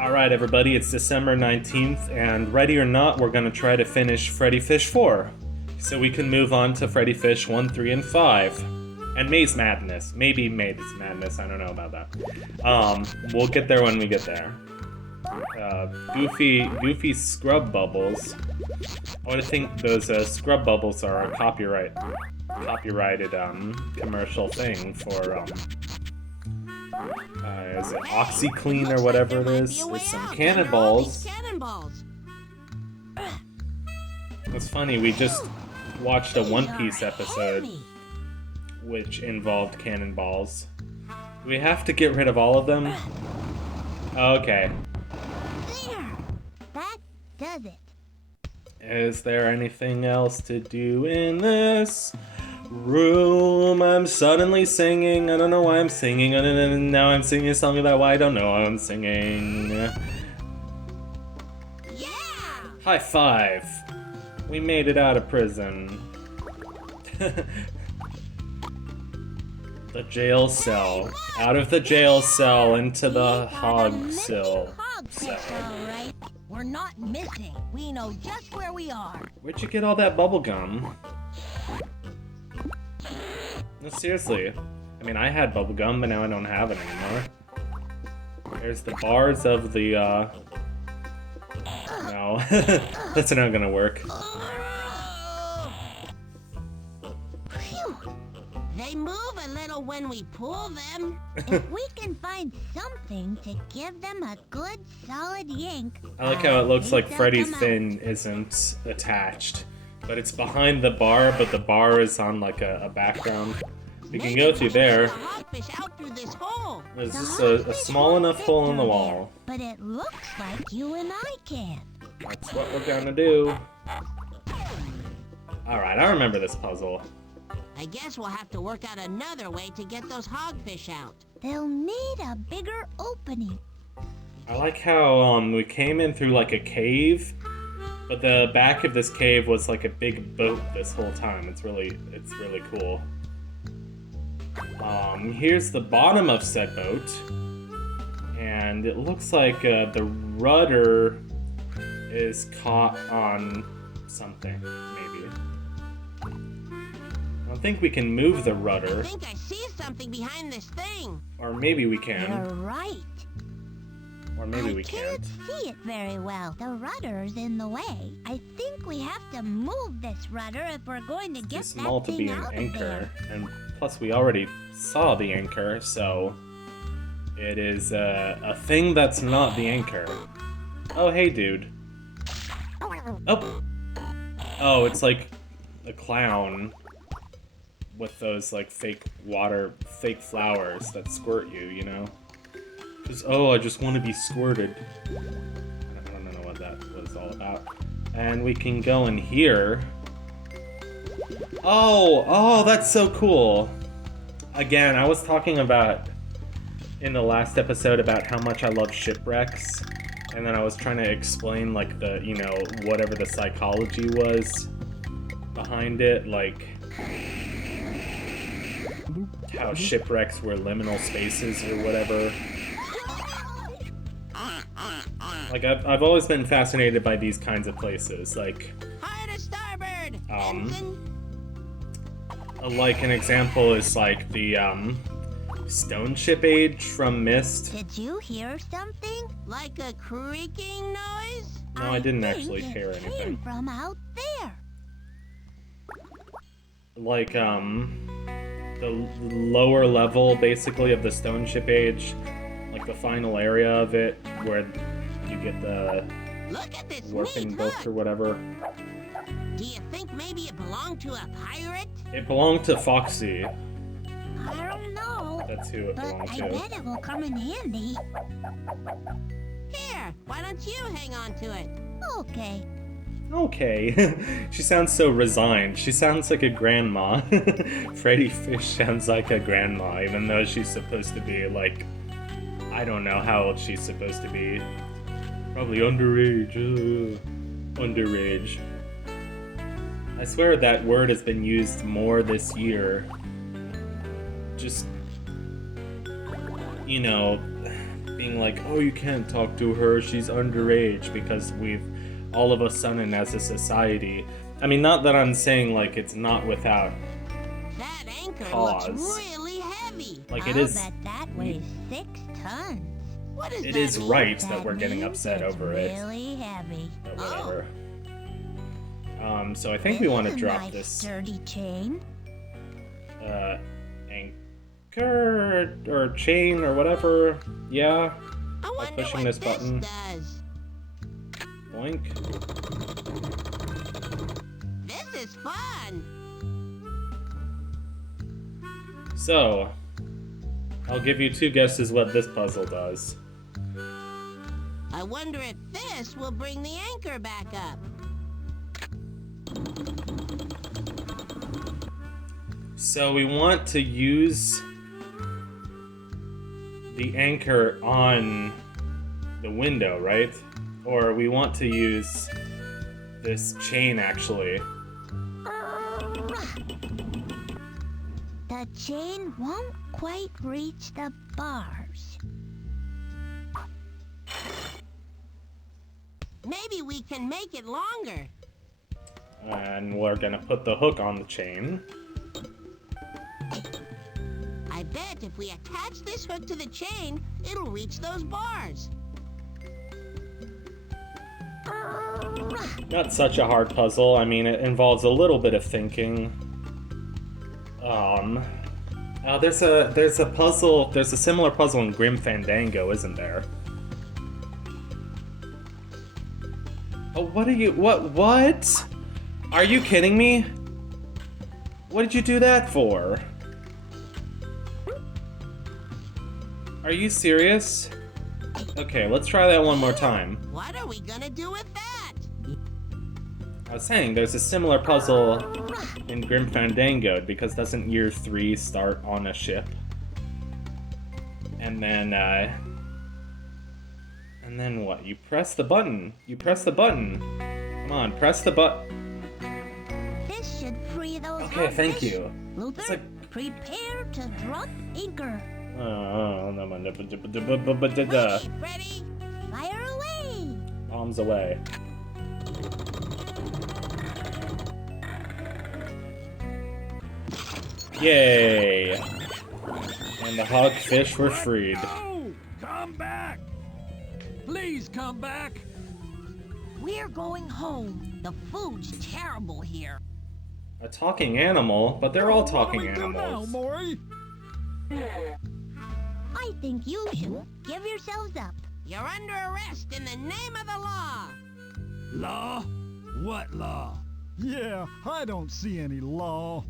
Alright everybody, it's December 19th, and ready or not, we're gonna try to finish Freddi Fish 4. So we can move on to Freddi Fish 1, 3, and 5. And Maze Madness. Maybe Maze Madness, I don't know about that. We'll get there when we get there. Goofy Scrub Bubbles. I would think those Scrub Bubbles are a copyrighted commercial thing for is it OxyClean or whatever it is? There's some cannonballs. It's funny, we just watched a One Piece episode which involved cannonballs. Do we have to get rid of all of them? Okay. There! That does it. Is there anything else to do in this room? I'm suddenly singing. I don't know why I'm singing. And now I'm singing a song about why I don't know why I'm singing. Yeah! High five. We made it out of prison. The jail cell. Out of the jail cell into the hog cell. Alright. We're not missing. We know just where we are. Where'd you get all that bubble gum? No, seriously. I mean, I had bubble gum, but now I don't have it anymore. There's the bars of the, No. That's not gonna work. They move a little when we pull them. If we can find something to give them a good solid yank. I like how it looks like Freddi's fin isn't attached, but it's behind the bar, but the bar is on like a background. We can go through there. There's just a small enough hole in the wall. But it looks like you and I can. That's what we're gonna do. Alright, I remember this puzzle. I guess we'll have to work out another way to get those hogfish out. They'll need a bigger opening. I like how we came in through like a cave, but the back of this cave was like a big boat this whole time. It's really cool. Here's the bottom of said boat, and it looks like the rudder is caught on something, maybe. I don't think we can move the rudder. I think I see something behind this thing. Or maybe we can. You're right. Or maybe we can't. I can't see it very well. The rudder's in the way. I think we have to move this rudder if we're going to get It's too small that to thing be an out of anchor, there. and plus we already saw the anchor, so it is a thing that's not the anchor. Oh, hey, dude. Oh! Oh, it's like a clown with those like fake flowers that squirt you, you know? Just, oh, I just want to be squirted. I don't know what that was all about. And we can go in here. Oh, that's so cool. Again, I was talking about in the last episode about how much I love shipwrecks. And then I was trying to explain like the, you know, whatever the psychology was behind it, like how shipwrecks were liminal spaces or whatever. Like I've always been fascinated by these kinds of places, like Hard to starboard, ensign. Like an example is like the stone ship age from Myst. Did you hear something? Like a creaking noise? No, I didn't think actually it hear came anything. from out there. Like the lower level basically of the stone ship age, like the final area of it where you get the Look at this warping neat book hook. or whatever. Do you think maybe it belonged to a pirate? It belonged to Foxy. I don't know. That's who it But belonged I to. bet it will come in handy. Here, why don't you hang on to it? Okay. Okay. She sounds so resigned. She sounds like a grandma. Freddi Fish sounds like a grandma, even though she's supposed to be like, I don't know how old she's supposed to be. Probably underage. Underage. I swear that word has been used more this year. Just, you know, being like, oh, you can't talk to her, she's underage, because we've all of a sudden as a society, I mean, not that I'm saying like it's not without That anchor cause. looks really heavy. Like I'll it is, bet that weighs 6 tons. What does it that is mean? right that That we're getting means upset it's over it. really heavy. But whatever. So I think we want to This is a drop nice this sturdy chain. anchor or chain or whatever. Yeah. I wonder pushing what this button. does. Boink. This is fun. So, I'll give you 2 guesses what this puzzle does. I wonder if this will bring the anchor back up. So we want to use the anchor on the window, right? Or we want to use this chain actually. The chain won't quite reach the bars. Maybe we can make it longer. And we're gonna put the hook on the chain. I bet if we attach this hook to the chain, it'll reach those bars. Not such a hard puzzle. I mean, it involves a little bit of thinking. There's a puzzle. There's a similar puzzle in Grim Fandango, isn't there? Oh, what are you? What? Are you kidding me? What did you do that for? Are you serious? Okay, let's try that one more time. What are we gonna do with that? I was saying there's a similar puzzle in Grim Fandango because doesn't year 3 start on a ship? And then what? You press the button. You press the button. Come on, press the button. This should free those Okay, thank hogfish. you. Luther, It's like- prepare to drop anchor. Ready, Freddy? Fire away. Bombs away. Yay! And the hogfish were freed. No! Come back! Please come back! We're going home. The food's terrible here. A talking animal, but they're all talking What do we do now, animals. Maury? I think you should give yourselves up. You're under arrest in the name of the law. Law? What law? Yeah, I don't see any law.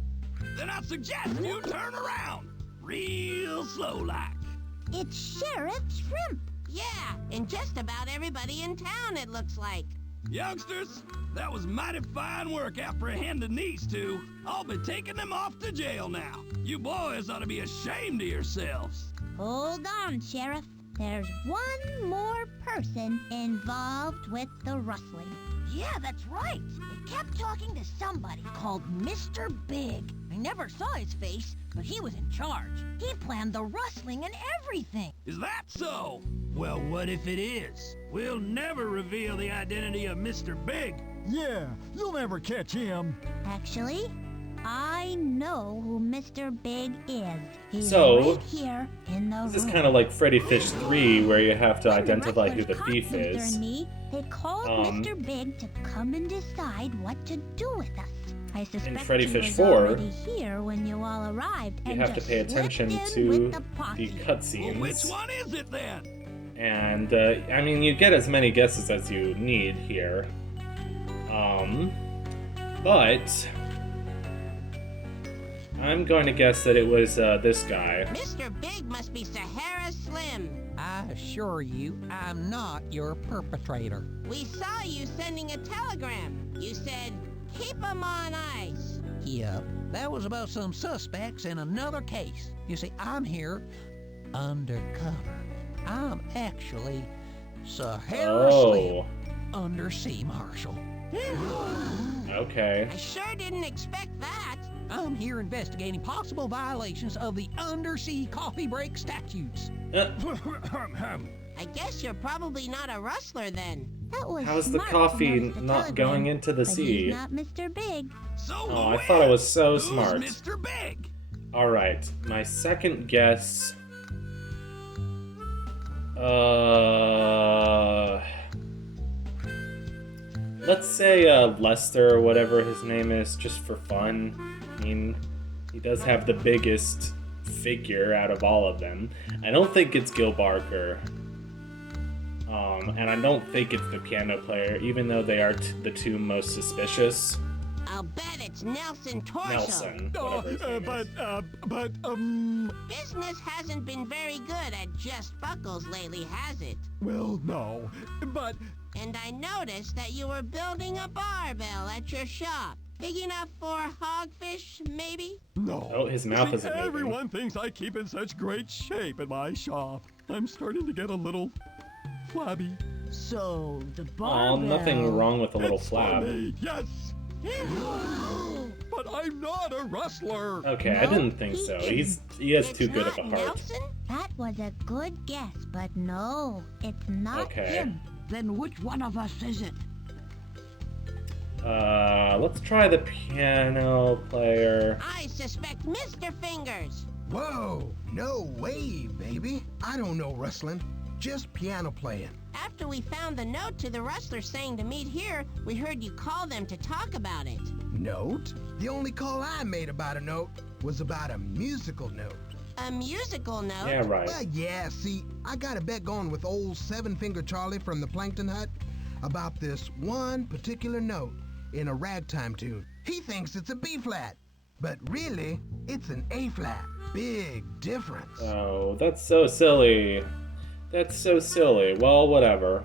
Then I suggest you turn around. Real slow like. It's Sheriff Shrimp. Yeah, and just about everybody in town, it looks like. Youngsters, that was mighty fine work apprehending these two. I'll be taking them off to jail now. You boys ought to be ashamed of yourselves. Hold on, Sheriff. There's one more person involved with the rustling. Yeah, that's right. They kept talking to somebody called Mr. Big. I never saw his face, but he was in charge. He planned the rustling and everything. Is that so? Well, what if it is? We'll never reveal the identity of Mr. Big. Yeah, you'll never catch him. Actually, I know who Mr. Big is. He's So, right here in the This is room. kind of like Freddi Fish 3, where you have to When the identify who the Rustlers caught thief Luther is. and me, they called Mr. Big to come and decide what to do with us. I suspect Freddi he Fish was 4, already here when you all arrived. You and have to just pay attention slipped in to with the the posse. Well, cutscenes. which one is it then? And, I mean, you get as many guesses as you need here. But I'm going to guess that it was, this guy. Mr. Big must be Sahara Slim. I assure you, I'm not your perpetrator. We saw you sending a telegram. You said, keep 'em on ice. Yeah, that was about some suspects in another case. You see, I'm here undercover. I'm actually Sahara Slim, Oh, undersea marshal. okay. I sure didn't expect that. I'm here investigating possible violations of the undersea coffee break statutes. I guess you're probably not a rustler then. That was How's the smart coffee to notice the not telegram, going into the but sea? He's not Mr. Big. So Oh, I who thought it was is? so Who's smart. Mr. Big? Alright, my second guess. Let's say Lester, or whatever his name is, just for fun. I mean, he does have the biggest figure out of all of them. I don't think it's Gil Barker. And I don't think it's the piano player, even though they are the two most suspicious. I'll bet it's Nelson Torso. Nelson, whatever his name is. Business hasn't been very good at Just Buckles lately, has it? Well, no, but And I noticed that you were building a barbell at your shop. Big enough for Hogfish, maybe? no. Oh, his mouth isn't moving. Everyone thinks I keep in such great shape at my shop. I'm starting to get a little flabby. So, the Oh, barbell... nothing wrong with a little It's flab. funny, yes. But I'm not a rustler. Okay, I No, didn't think he so. isn't. He has It's too good of a not heart. Nelson? That was a good guess, but no, it's not Okay. him. Then which one of us is it? Let's try the piano player. I suspect Mr. Fingers. Whoa, no way, baby. I don't know rustling, just piano playing. After we found the note to the Rustlers saying to meet here, we heard you call them to talk about it. Note? The only call I made about a note was about a musical note. A musical note? Yeah, right. Well, yeah, see, I got a bet going with old Seven Finger Charlie from the Plankton Hut about this one particular note in a ragtime tune. He thinks it's a B flat, but really, it's an A flat. Big difference. Oh, that's so silly. That's so silly. Well, whatever.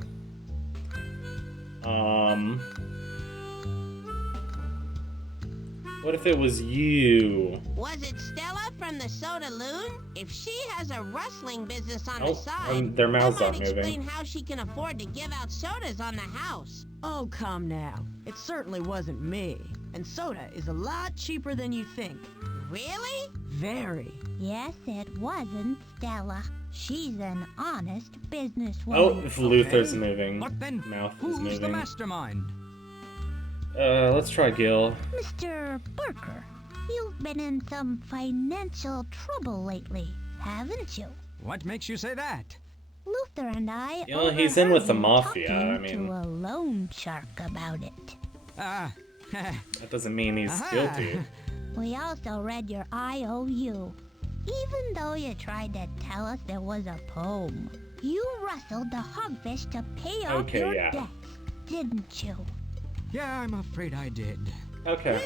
What if it was you? Was it Stella from the Soda Loon? If she has a rustling business on the Nope, side, their mouths that aren't might explain moving. how she can afford to give out sodas on the house. Oh, come now. It certainly wasn't me. And soda is a lot cheaper than you think. Really? Very. Yes, it wasn't Stella. She's an honest Oh, businesswoman. if Luther's Okay. moving. But then, Mouth is who's the moving. mastermind? Let's try Gil. Mr. Barker, you've been in some financial trouble lately, haven't you? What makes you say that? Luther and I You know, he's in with the overheard you mafia, talking I mean- to a loan shark about it. Ah, That doesn't mean he's Aha. guilty. We also read your IOU. Even though you tried to tell us there was a poem, you rustled the hogfish to pay off Okay, your yeah. debts, didn't you? yeah, I'm afraid I did. Okay.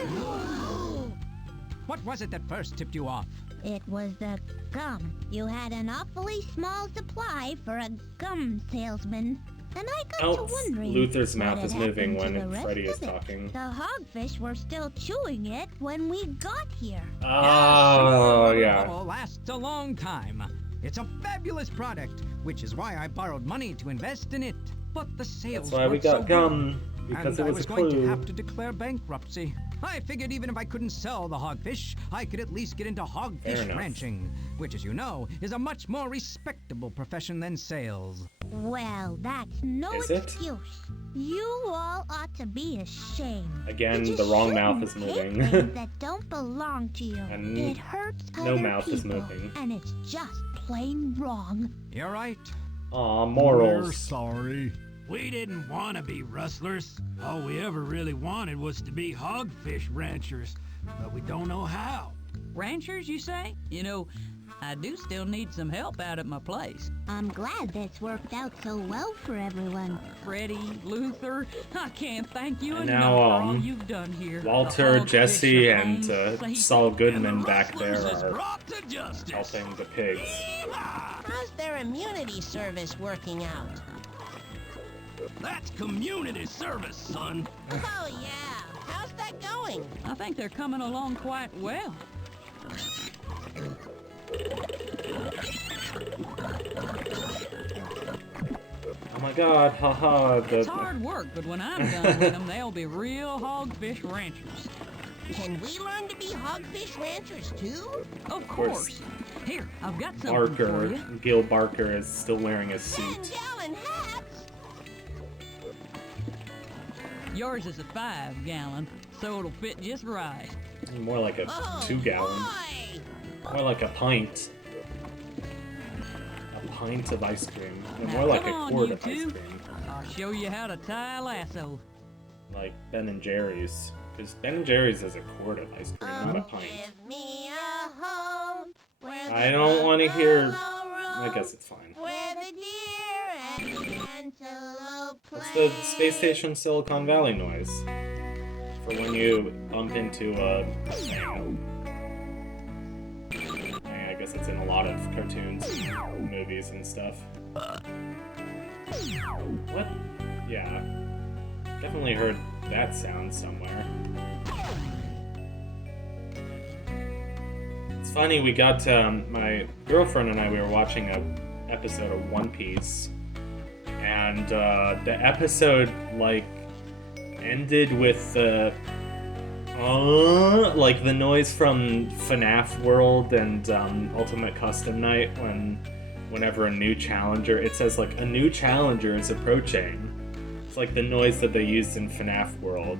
What was it that first tipped you off? It was the gum. You had an awfully small supply for a gum salesman. And I got Oh, to wondering Luther's what mouth had is moving happened to when the rest Freddy is of it. talking. The hogfish were still chewing it when we got here. Oh, Yes, yeah. Bubble lasts a long time. It's a fabulous product, which is why I borrowed money to invest in it. But the sales That's why we weren't so got gum. good, Because and it I was was a going to clue. have to declare bankruptcy. I figured even if I couldn't sell the hogfish, I could at least get into Fair hogfish enough. ranching, which, as you know, is a much more respectable profession than sales. Well, that's no Is it? excuse. You all ought to be ashamed. Again, You the just wrong mouth is shouldn't take moving. things that don't belong to you. And It hurts no other mouth is people, moving. and it's just plain wrong. You're right. Aw, We're morals. sorry. We didn't want to be rustlers. All we ever really wanted was to be hogfish ranchers, but we don't know how. Ranchers, you say? You know, I do still need some help out at my place. I'm glad this worked out so well for everyone. Freddi, Luther, I can't thank you And enough now, for all um, you've done here. Walter, The hogfish Jesse, are and home safe. Saul And the Goodman back rustlers there is are brought to justice. helping the pigs. How's their immunity service working out? That's community service, son. Oh, yeah. How's that going? I think they're coming along quite well. Oh my god, haha. It's hard work, but when I'm done with them, they'll be real hogfish ranchers. Can we learn to be hogfish ranchers, too? Of course. course. Here, I've got something for Barker, you. Gil Barker, is still wearing a suit. 10-gallon hats? Yours is a 5-gallon, so it'll fit just right. More like a Oh, 2-gallon. boy. More like a pint. A pint of ice cream. And Now, more like a come on, quart you of ice two. cream. I'll show you how to tie a lasso. Like Ben and Jerry's. Because Ben and Jerry's is a quart of ice cream, not a pint. Give me a home where I the don't want to hear... buffalo I roam, guess it's fine. where the deer and the antelope It's play. the Space Station Silicon Valley noise. For when you bump into a... I guess it's in a lot of cartoons, and movies, and stuff. What? Yeah. Definitely heard that sound somewhere. It's funny, we got, my girlfriend and I, we were watching a episode of One Piece, and, the episode, like, ended with the, like the noise from FNAF World and, Ultimate Custom Night whenever a new challenger, it says, like, a new challenger is approaching. It's like the noise that they used in FNAF World.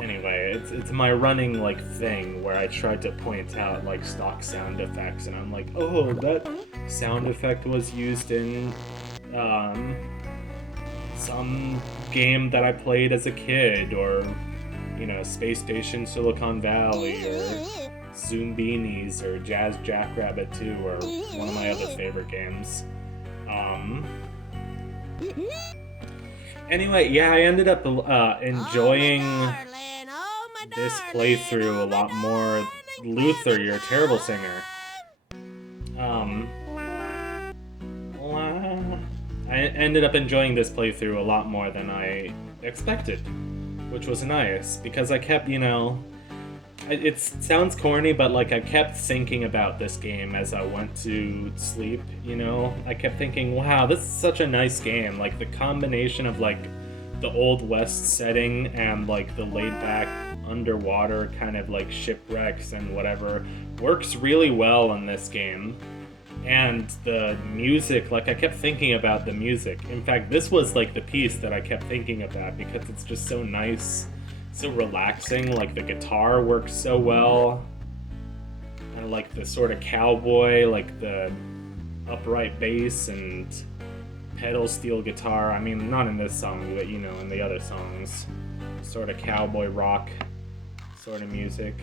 Anyway, it's my running, like, thing where I tried to point out, like, stock sound effects, and I'm like, oh, that sound effect was used in, some game that I played as a kid, or, you know, Space Station Silicon Valley, or Zoombinis, or Jazz Jackrabbit 2, or one of my other favorite games. Anyway, yeah, I ended up enjoying this playthrough a lot more. Luther, you're a terrible singer. I ended up enjoying this playthrough a lot more than I expected, which was nice, because I kept, you know, it sounds corny, but, like, I kept thinking about this game as I went to sleep, you know? I kept thinking, wow, this is such a nice game. Like, the combination of, like, the Old West setting and, like, the laid-back underwater kind of, like, shipwrecks and whatever works really well in this game. And the music, like, I kept thinking about the music. In fact, this was, like, the piece that I kept thinking about because it's just so nice. So relaxing, like the guitar works so well. And like the sort of cowboy, like the upright bass and pedal steel guitar. I mean, not in this song, but you know, in the other songs. Sort of cowboy rock sort of music.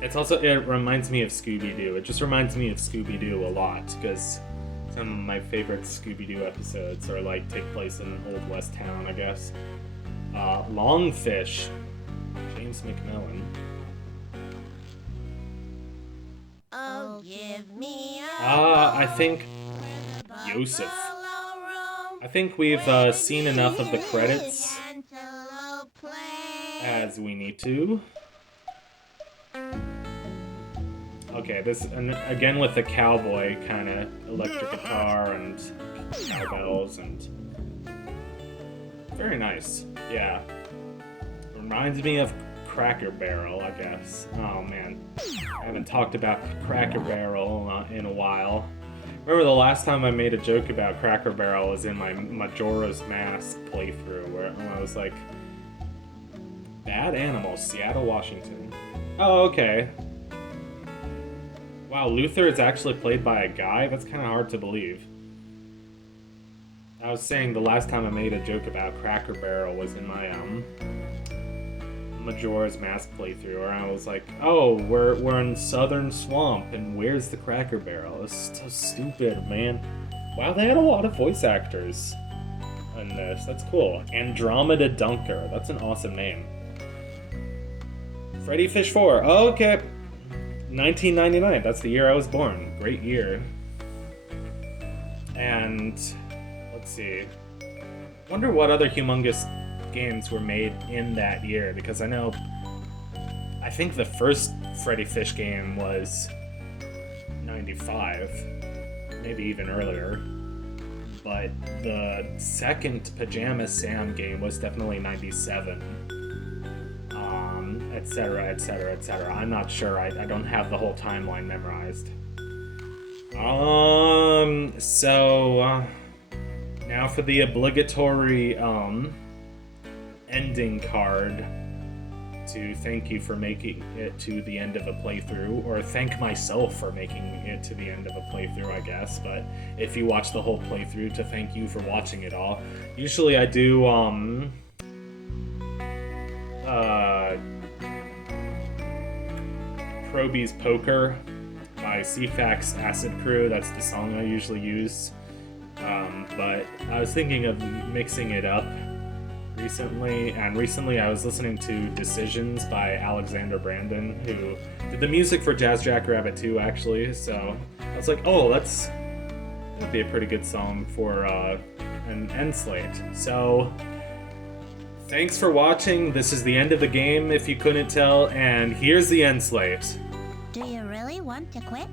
It reminds me of Scooby-Doo. It just reminds me of Scooby-Doo a lot, because some of my favorite Scooby-Doo episodes are like take place in an Old West town, I guess. Longfish, James McMillan. Oh, give me a I think home Yosef. buffalo roam, I think we've seen enough of the credits antelope play. as we need to. Okay, this, and again with the cowboy kind of electric guitar and cowbells and... Very nice, yeah. Reminds me of Cracker Barrel, I guess. Oh man, I haven't talked about Cracker Barrel in a while. Remember the last time I made a joke about Cracker Barrel was in my Majora's Mask playthrough, where I was like, Bad Animals, Seattle, Washington. Oh, okay. Wow, Luther is actually played by a guy? That's kind of hard to believe. I was saying the last time I made a joke about Cracker Barrel was in my, Majora's Mask playthrough, where I was like, oh, we're in Southern Swamp, and where's the Cracker Barrel? It's so stupid, man. Wow, they had a lot of voice actors in this. That's cool. Andromeda Dunker. That's an awesome name. Freddi Fish 4. Oh, okay. 1999. That's the year I was born. Great year. And let's see. Wonder what other humongous games were made in that year, because I think the first Freddi Fish game was 95, maybe even earlier, but the second Pajama Sam game was definitely 97. etc., etc., etc. I'm not sure. I don't have the whole timeline memorized. So now for the obligatory ending card to thank you for making it to the end of a playthrough, or thank myself for making it to the end of a playthrough, I guess. But if you watch the whole playthrough, to thank you for watching it all. Usually I do Proby's Poker by CFAX Acid Crew. That's the song I usually use. But I was thinking of mixing it up recently, and recently I was listening to Decisions by Alexander Brandon, who did the music for Jazz Jackrabbit 2, actually. So I was like, oh, that'd be a pretty good song for an end slate. So thanks for watching. This is the end of the game, if you couldn't tell, and here's the end slate. Do you really want to quit?